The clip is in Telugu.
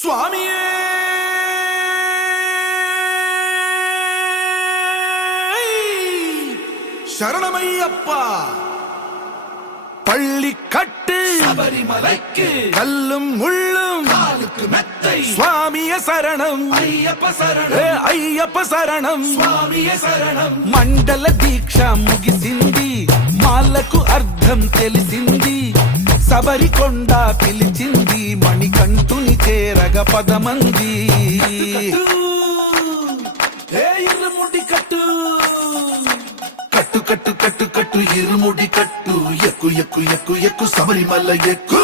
சுவாமியே சரணமையப்பா. பள்ளி கட்டு சபரிமலைக்கு கல்லும் முள்ளும் காலுக்கு மெத்தை சுவாமிய சரணம் ஐயப்ப சரணம் అయ్యప్ప శరణం స్వామియ శరణం. మండల దీక్ష ముగిసింది, మాలకు అర్థం తెలిసింది, శబరికొండ పిలిచింది, మణికంఠుని చేరగ పదమంది. ఇరుముడి కట్టు కట్టు కట్టు కట్టు కట్టు ఇరుముడి కట్టు, ఎక్కు ఎక్కు ఎక్కు ఎక్కు శబరిమల ఎక్కు.